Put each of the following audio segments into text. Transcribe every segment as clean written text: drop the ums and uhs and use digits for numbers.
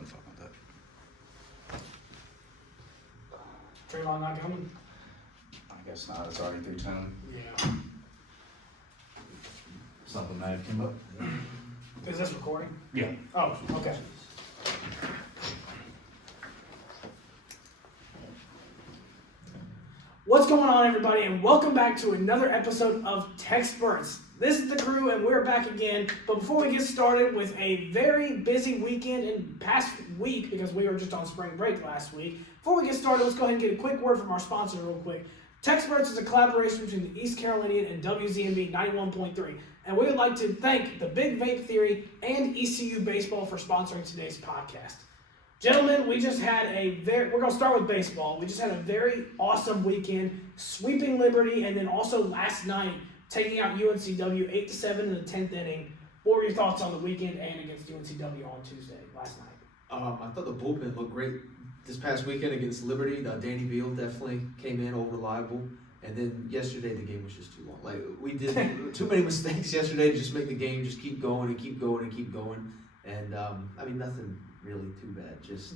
Couldn't fuck with that. Trayvon not coming? I guess not. It's already 3:10. Yeah. Something that came up. Is this recording? Yeah. Oh, okay. What's going on, everybody, and welcome back to another episode of TECspertZ. This is the crew, and we're back again. But before we get started with a very busy weekend and past week, because we were just on spring break last week, before we get started, let's go ahead and get a quick word from our sponsor real quick. TECspertZ is a collaboration between the East Carolinian and WZMB 91.3, and we would like to thank the Big Vape Theory and ECU Baseball for sponsoring today's podcast. Gentlemen, we just had we're going to start with baseball. We just had a very awesome weekend, sweeping Liberty, and then also last night, taking out UNCW 8-7 in the 10th inning. What were your thoughts on the weekend and against UNCW on Tuesday, last night? I thought the bullpen looked great this past weekend against Liberty. Danny Beal definitely came in reliable. And then yesterday, the game was just too long. Like, we did too many mistakes yesterday to just make the game just keep going and keep going and keep going. And, nothing really too bad. Just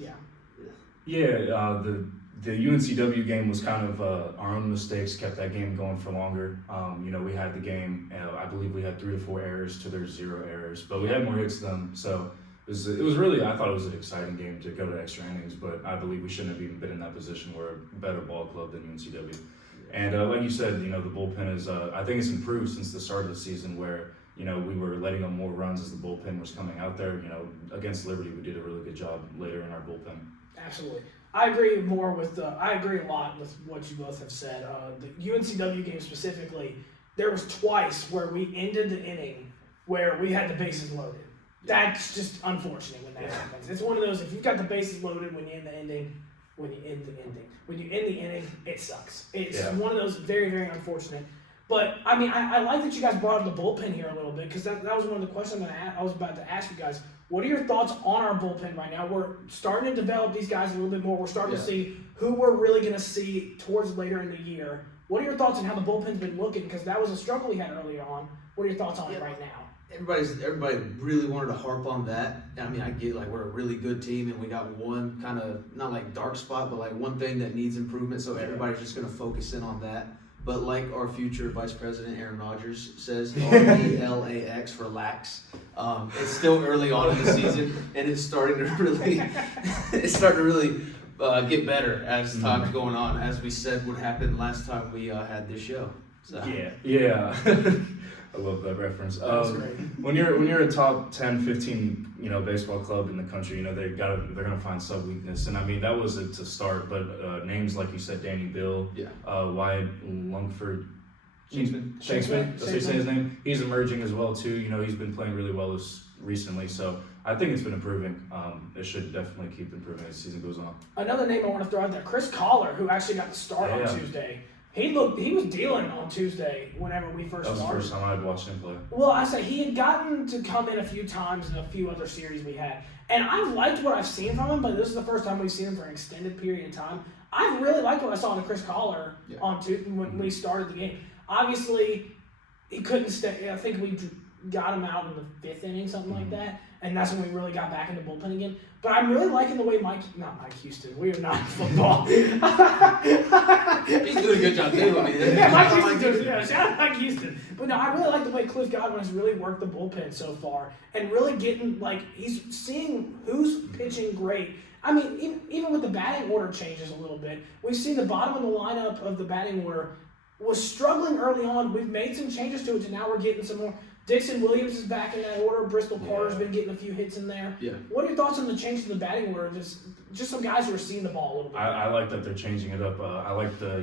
The UNCW game was kind of our own mistakes, kept that game going for longer. We had the game, I believe we had 3 to 4 errors to their 0 errors, but we had more hits than them. So it was really, I thought it was an exciting game to go to extra innings, but I believe we shouldn't have even been in that position. We're a better ball club than UNCW. And like you said, the bullpen is, I think it's improved since the start of the season where, we were letting them more runs as the bullpen was coming out there. Against Liberty, we did a really good job later in our bullpen. Absolutely. I agree I agree a lot with what you both have said. The UNCW game specifically, there was twice where we ended the inning where we had the bases loaded. That's just unfortunate when that happens. It's one of those, if you've got the bases loaded when you end the inning, when you end the inning, it sucks. It's one of those very, very unfortunate. But, I like that you guys brought up the bullpen here a little bit because that was one of the questions that I was about to ask you guys. What are your thoughts on our bullpen right now? We're starting to develop these guys a little bit more. We're starting to see who we're really going to see towards later in the year. What are your thoughts on how the bullpen's been looking? Because that was a struggle we had earlier on. What are your thoughts on it right now? Everybody really wanted to harp on that. I get we're a really good team and we got one kind of, not like dark spot, but one thing that needs improvement. So everybody's just going to focus in on that. But like our future Vice President Aaron Rodgers says, RELAX for lax. It's still early on in the season, and it's starting to really, get better as time's going on. As we said, would happen last time we had this show. So. Yeah. I love that reference. When you're a top 10, 15, baseball club in the country, they're gonna find sub weakness, and that was it to start. But names like you said, Danny Bill, Wyatt Lungford, Shanksman. That's how you say his name. He's emerging as well too. He's been playing really well recently, so I think it's been improving. It should definitely keep improving as the season goes on. Another name I want to throw out there, Chris Collar, who actually got the start on Tuesday. He was dealing on Tuesday whenever we first started. That was the first time I'd watched him play. Well, I say he had gotten to come in a few times in a few other series we had. And I've liked what I've seen from him, but this is the first time we've seen him for an extended period of time. I really liked what I saw in Chris Collar when we started the game. Obviously, he couldn't stay. I think we got him out in the 5th inning, something like that. And that's when we really got back into bullpen again. But I'm really liking the way Mike Houston. We are not in football. He's doing a good job too. Mike Houston does. Shout out Mike Houston. But no, I really like the way Cliff Godwin has really worked the bullpen so far and really getting he's seeing who's pitching great. Even with the batting order changes a little bit, we've seen the bottom of the lineup of the batting order was struggling early on. We've made some changes to it, and now we're getting some more. Dixon Williams is back in that order. Bristol Carter's been getting a few hits in there. Yeah. What are your thoughts on the change to the batting order? Just some guys who are seeing the ball a little bit. I like that they're changing it up. I like the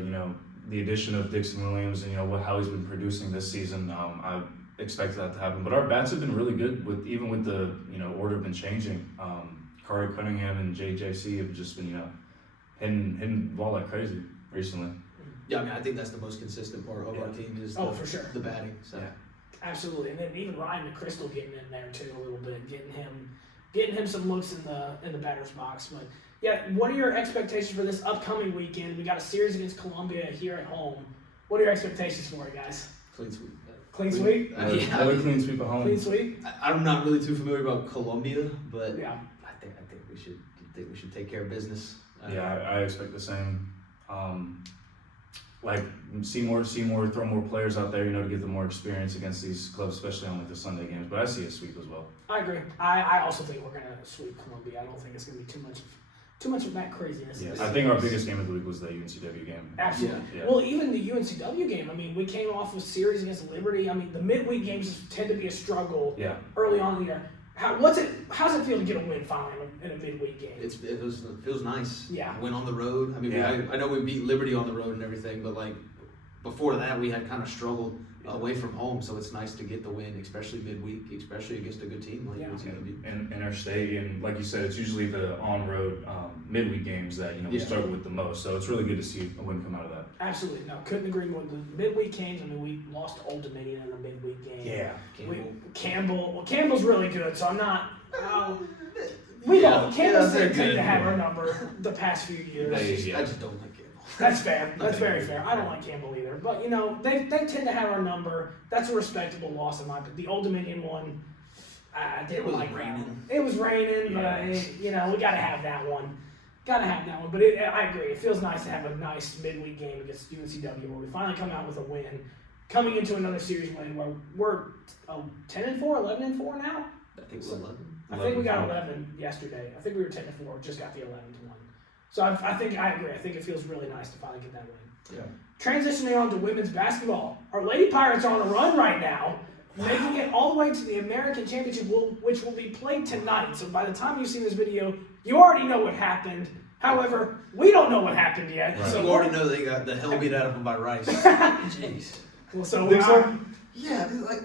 addition of Dixon Williams and how he's been producing this season. I expect that to happen. But our bats have been really good even with the order been changing. Carter Cunningham and JJC have just been hitting the ball like crazy recently. Yeah, I think that's the most consistent part of our team is for sure. The batting. So. Yeah. Absolutely, and then even Ryan McChrystal getting in there too a little bit, getting him some looks in the batter's box. But yeah, what are your expectations for this upcoming weekend? We got a series against Columbia here at home. What are your expectations for it, guys? Clean sweep. Clean sweep? Another clean sweep at home. Clean sweep? I'm not really too familiar about Columbia, but think we should take care of business. Yeah, I expect the same. Like Seymour, throw more players out there, to get them more experience against these clubs, especially on like the Sunday games. But I see a sweep as well. I agree. I also think we're gonna sweep Columbia. I don't think it's gonna be too much of that craziness. Yeah, I think our biggest game of the week was the UNCW game. Absolutely. Yeah. Well, even the UNCW game. I mean, we came off a series against Liberty. I mean, the midweek games tend to be a struggle. Yeah. Early on in the year. How's it feel to get a win finally in a midweek game? It feels nice. Yeah. Went on the road. I mean, I know we beat Liberty on the road and everything, but like before that, we had kind of struggled away from home. So it's nice to get the win, especially midweek, especially against a good team like UNCW. And in our state, and like you said, it's usually the on-road midweek games that we struggle with the most. So it's really good to see a win come out of that. Absolutely. No, couldn't agree more. The midweek games. I mean, we lost to Old Dominion in the midweek game. Yeah. Campbell's really good, so I'm not. Campbell's tend to have our number the past few years. I just don't like Campbell. That's fair. That's very fair. I don't like Campbell either. But, they tend to have our number. That's a respectable loss in my opinion. The Old Dominion one, I didn't like raining. It was raining, but, we got to have that one. But I agree. It feels nice to have a nice midweek game against UNCW where we finally come out with a win. Coming into another series win where we're 10-4, 11-4 now? I think it's 11. I think we got 11 yesterday. I think we were 10-4, just got the 11-1. So I think I agree. I think it feels really nice to finally get that win. Yeah. Transitioning on to women's basketball. Our Lady Pirates are on a run right now, making it all the way to the American Championship, which will be played tonight. So by the time you've seen this video, you already know what happened. However, we don't know what happened yet. Right. So you already know they got the hell beat out of them by Rice. Jeez. Well, so yeah, like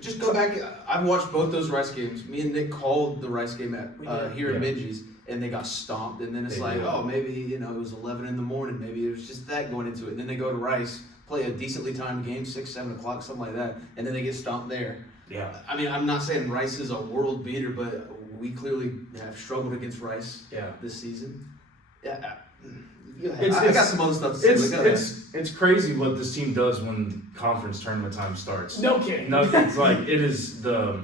just go back. I've watched both those Rice games. Me and Nick called the Rice game at here in Minji's, and they got stomped. And then it's maybe it was 11 in the morning. Maybe it was just that going into it. And then they go to Rice, play a decently timed game, 6, 7 o'clock, something like that, and then they get stomped there. Yeah. I mean, I'm not saying Rice is a world beater, but we clearly have struggled against Rice this season. Yeah. I got some other stuff to say. It's crazy what this team does when conference tournament time starts. No kidding. It's like it is the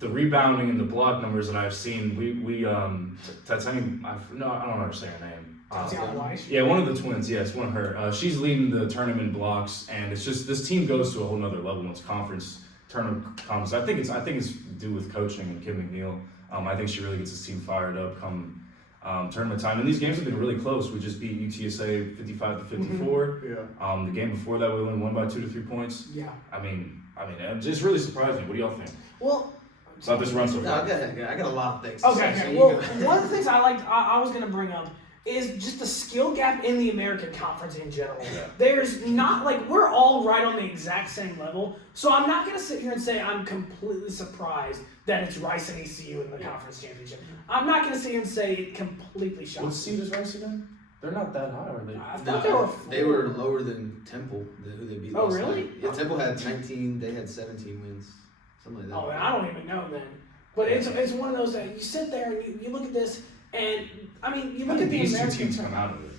rebounding and the block numbers that I've seen. Tatiana, I don't understand her name. Tatiana Weiss. Yeah, one of the twins. Yes, one of her. She's leading the tournament blocks, and it's just this team goes to a whole nother level once conference tournament comes. I think it's due with coaching and Kim McNeil. I think she really gets this team fired up come tournament time. And these games have been really close. We just beat UTSA 55-54. Yeah. The game before that, we only won by 2 to 3 points. Yeah. I mean, it's just really surprising. What do y'all think? Well, about this run so far? I got a lot of things. Okay. Well, one of the things I was going to bring up is just the skill gap in the American Conference in general. Yeah. There's not, we're all right on the exact same level, so I'm not going to sit here and say I'm completely surprised that it's Rice and ECU in the conference championship. I'm not going to sit here and say it completely shocks me. What seed is Rice again? They're not that high, are they? I thought they were lower than Temple, who they beat last really? night. Yeah, Temple had 19, they had 17 wins. Something like that. Oh, I don't even know then. But it's one of those that you sit there and you look at this, and I mean, you look at the these American two teams come out of it.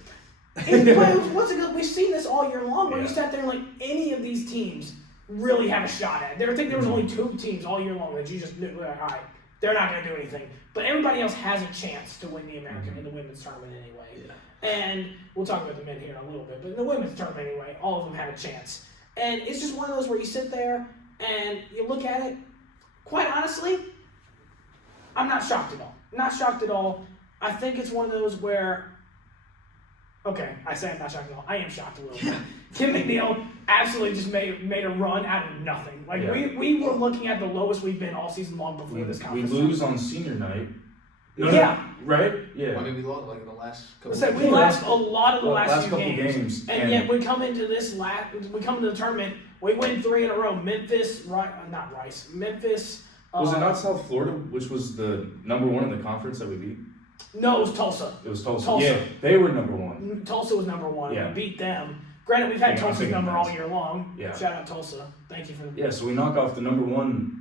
But we've seen this all year long where you sat there and any of these teams really have a shot at. I think there was only 2 teams all year long that you just knew, all right, they're not going to do anything. But everybody else has a chance to win the American in the women's tournament anyway. Yeah. And we'll talk about the men here in a little bit, but in the women's tournament anyway, all of them have a chance. And it's just one of those where you sit there and you look at it. Quite honestly, I'm not shocked at all. Not shocked at all. I think it's one of those where, okay, I say I'm not shocked at all. I am shocked a little bit. Kim McNeil absolutely just made a run out of nothing. We were looking at the lowest we've been all season long before this conference. We lose on senior night. Right? Yeah. I mean, we lost in the last couple. We lost a lot of the last few couple games. And yet we come into the tournament, we win 3 in a row. Memphis. Was it not South Florida, which was the number 1 in the conference that we beat? No, it was Tulsa. It was Tulsa. Yeah, they were number 1. Tulsa was number 1. Yeah. We beat them. Granted, we've had Tulsa's number all year long. Yeah. Shout out Tulsa. Thank you for the. Yeah, so we knock off the number 1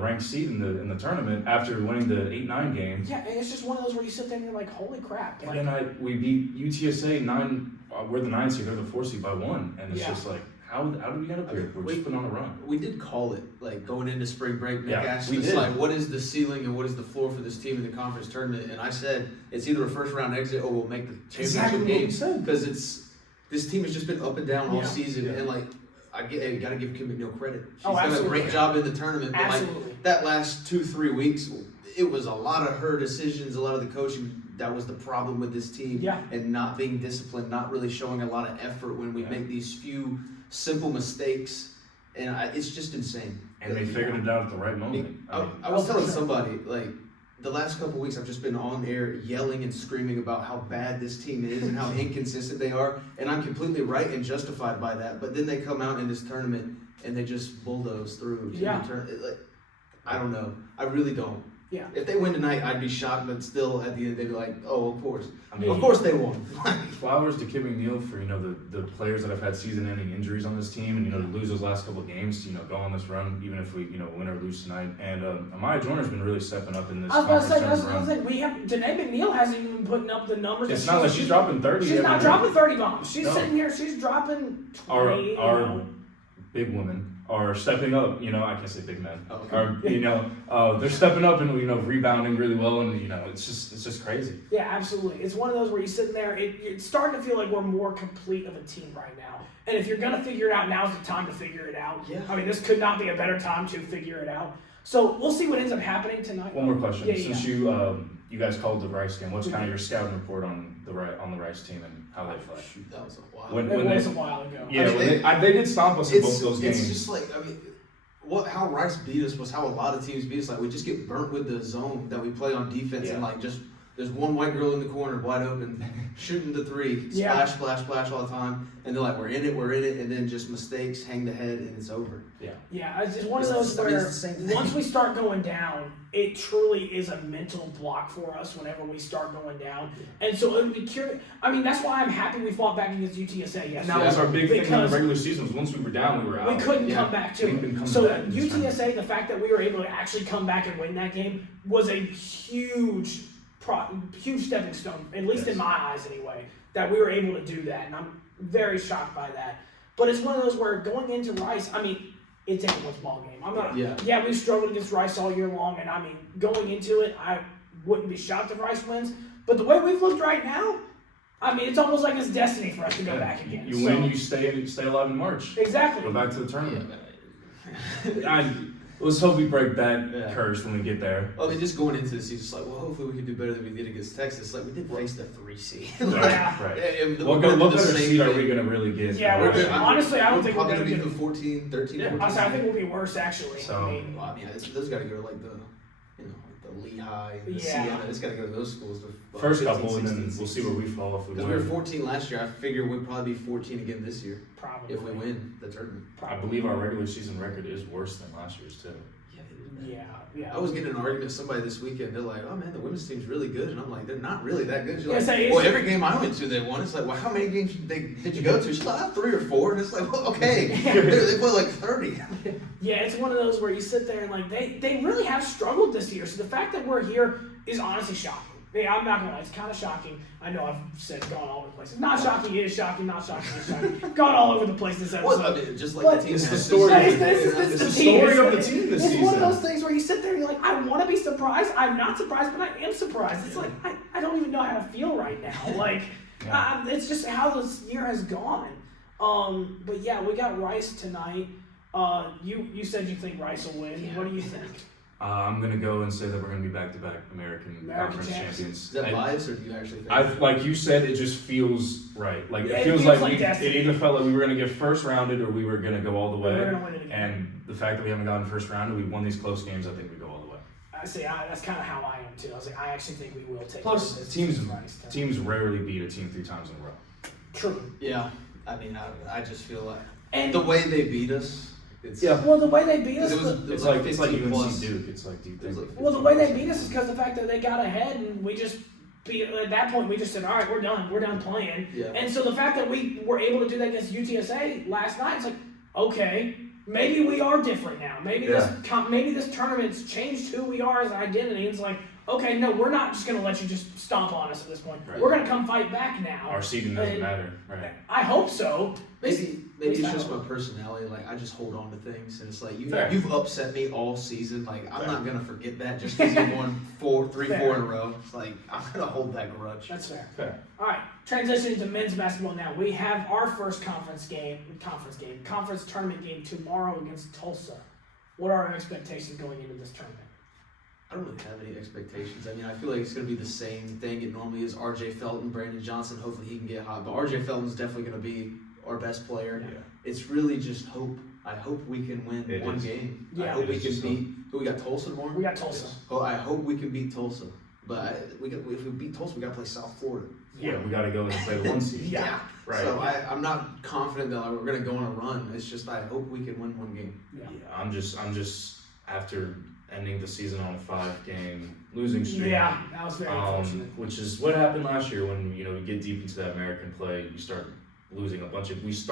ranked seed in the tournament after winning the 8-9 game. Yeah, and it's just one of those where you sit there and you're like, holy crap. And then we beat UTSA 9. We're the 9 seed, they're the 4 seed by 1, and it's just like. how did we get up here? We're just putting on a run. We did call it, like, going into spring break. Nick Yeah, asked we us, did. like, what is the ceiling and what is the floor for this team in the conference tournament? And I said, it's either a first round exit or we'll make the Exactly championship what we game. said. Because this team has just been up and down all Yeah. season. Yeah. And, like, you got to give Kim McNeil credit. She's Oh, done a absolutely. great job in the tournament. But, like, Absolutely. that last 2-3 weeks, it was a lot of her decisions, a lot of the coaching. That was the problem with this team. Yeah. And not being disciplined, not really showing a lot of effort when we Yeah. make these few simple mistakes. And it's just insane. And they figured it out at the right moment. I was Oh, for telling sure. somebody, like, the last couple weeks I've just been on air yelling and screaming about how bad this team is and how inconsistent they are. And I'm completely right and justified by that. But then they come out in this tournament and they just bulldoze through. Yeah. Like, I don't know. I really don't. Yeah. If they win tonight, I'd be shocked, but still at the end they'd be like, oh, of course. I mean, Of course they won. flowers to Kim McNeil for, the players that have had season-ending injuries on this team and, to lose those last couple of games to, go on this run, even if we, win or lose tonight. And Amaya Joyner's been really stepping up in this I was about to say, that's conference the run. thing. We have Janae McNeil hasn't even been putting up the numbers. It's that not like she's dropping 30. She's not every dropping night. 30 bombs. She's No. sitting here. She's dropping 20. Our big women are stepping up, I can't say big men, Oh, are, they're stepping up and, rebounding really well and, it's just crazy. Yeah, absolutely. It's one of those where you're sitting there, it's starting to feel like we're more complete of a team right now. And if you're going to figure it out, now's the time to figure it out. Yeah. I mean, this could not be a better time to figure it out. So we'll see what ends up happening tonight. One more question. Yeah, Since yeah. you guys called the Rice game, what's kind of your scouting report on the Rice team and how they play? Shoot, that was a while. When It was they- a while ago. Yeah, I mean, they did stomp us in both those games. It's just like, how Rice beat us was how a lot of teams beat us. Like, we just get burnt with the zone that we play on defense, and Yeah. like just there's one white girl in the corner, wide open, shooting the three, Yeah. splash, splash, splash all the time, and they're like, we're in it, and then just mistakes, hang the head, and it's over. Yeah, it's just one of It's those the- I mean, where it's the same thing. once we start going down, it truly is a mental block for us whenever we start going down. And so it would be curious. I mean, that's why I'm happy we fought back against UTSA And yesterday. that was our big thing in the Because regular season. Was once we were down, we were out. we couldn't Yeah. come back to We couldn't it. come So back in this UTSA, the fact that we were able to actually come back and win that game was a huge stepping stone, at least in Yes. my eyes anyway, that we were able to do that. And I'm very shocked by that. But it's one of those where going into Rice, I mean, it's anyone's ball game. I'm not. Yeah. We've struggled against Rice all year long, and I mean, going into it, I wouldn't be shocked if Rice wins. But the way we've looked right now, I mean, it's almost like it's destiny for us to go back again. You win, you stay alive in March. Exactly. Go back to the tournament. Let's hope we break that Yeah. curse when we get there. I mean, just going into the season, it's like, well, hopefully we can do better than we did against Texas. Like, we did face the 3 seed. Yeah. Right. And What we're gonna do better the same seed are thing. we gonna really get? Yeah, We're we're good. honestly, I don't think we're probably gonna be get the 14, 13, Yeah. 14. I think we'll be worse actually. So- I mean, Well, I mean, those got to go to like the, like the Lehigh, the Yeah. Siena. It's got to go to those schools. The First 15, couple, and then 16, we'll see where we fall if we Because we were win. 14 last year. I figure we'd probably be 14 again this year probably. if we win the tournament. I believe our regular season record is worse than last year's too. Yeah. I was getting in an argument with somebody this weekend. They're like, "Oh man, the women's team's really good," and I'm like, "They're not really that good." She's Yeah, like, say, "Well, every game I went to, they won." It's like, "Well, how many games did you go to?" She's like, 3 or 4," and it's like, "Well, okay, they play like 30." Yeah, it's one of those where you sit there and like they really have struggled this year. So the fact that we're here is honestly shocking. Yeah, I'm not gonna lie, it's kind of shocking. I know I've said gone all over the place. It's not shocking, it is shocking, not shocking, it's shocking. Gone all over the place this episode. Well, I mean, just like But the team it's has the this- story. It's the story of the team this It's one of season. those things where you sit there and you're like, I want to be surprised. I'm not surprised, but I am surprised. It's like I don't even know how to feel right now. Like it's just how this year has gone. But yeah, we got Rice tonight. You said you think Rice will win. What do you think? I'm gonna go and say that we're gonna be back-to-back American Conference champs. champions. Is that bias, or do you actually think? I've like you said, it just feels right. Like Yeah, it feels like, it destiny. either felt like we were gonna get first rounded or we were gonna go all the way. We're gonna win it again. And the fact that we haven't gotten first rounded, we won these close games. I think we go all the way. I see. That's kind of how I am too. I was like, I actually think we will take. Plus, this teams Rice tonight. teams rarely beat a team 3 times in a row. True. Yeah, I mean, I just feel like And the way they beat us. It's, Yeah. well, the way they beat us. It was It's like 15 UNC plus. Duke. It's like, do you It was think? like Well, the 15 way they plus. beat us is because the fact that they got ahead and we just beat. At that point, we just said, "All right, we're done. We're done playing." Yeah. And so the fact that we were able to do that against UTSA last night, it's like, okay, maybe we are different now. Maybe this tournament's changed who we are as an identity. It's like, okay, no, we're not just going to let you just stomp on us at this point. Right. We're going to come fight back now. Our seeding doesn't matter, right? I hope so. Maybe least it's I just hope. my personality. Like, I just hold on to things, and it's like Fair. you've upset me all season. Like, I'm Fair. not gonna forget that just because you've won 3-4 Fair. in a row. It's like I'm gonna hold that grudge. That's fair. Fair. All right, transitioning to men's basketball now. We have our first conference tournament game tomorrow against Tulsa. What are our expectations going into this tournament? I don't really have any expectations. I mean, I feel like it's gonna be the same thing it normally is. R.J. Felton, Brandon Johnson. Hopefully he can get hot, but R.J. Felton's definitely gonna be our best player. Yeah. It's really just hope. I hope we can win It one is. game. Yeah. I hope It we is can just beat. Who we got? Tulsa tomorrow. We got Tulsa. Oh, I hope we can beat Tulsa. But if we beat Tulsa, we gotta play South Florida. Yeah, we got to go and play the 1 seed. Yeah. Right. So I'm not confident that we're gonna go on a run. It's just I hope we can win one game. Yeah. Yeah, I'm just after ending the season on a 5-game losing streak. Yeah, that was very unfortunate. Which is what happened last year when we get deep into that American play. You start losing a bunch of. We start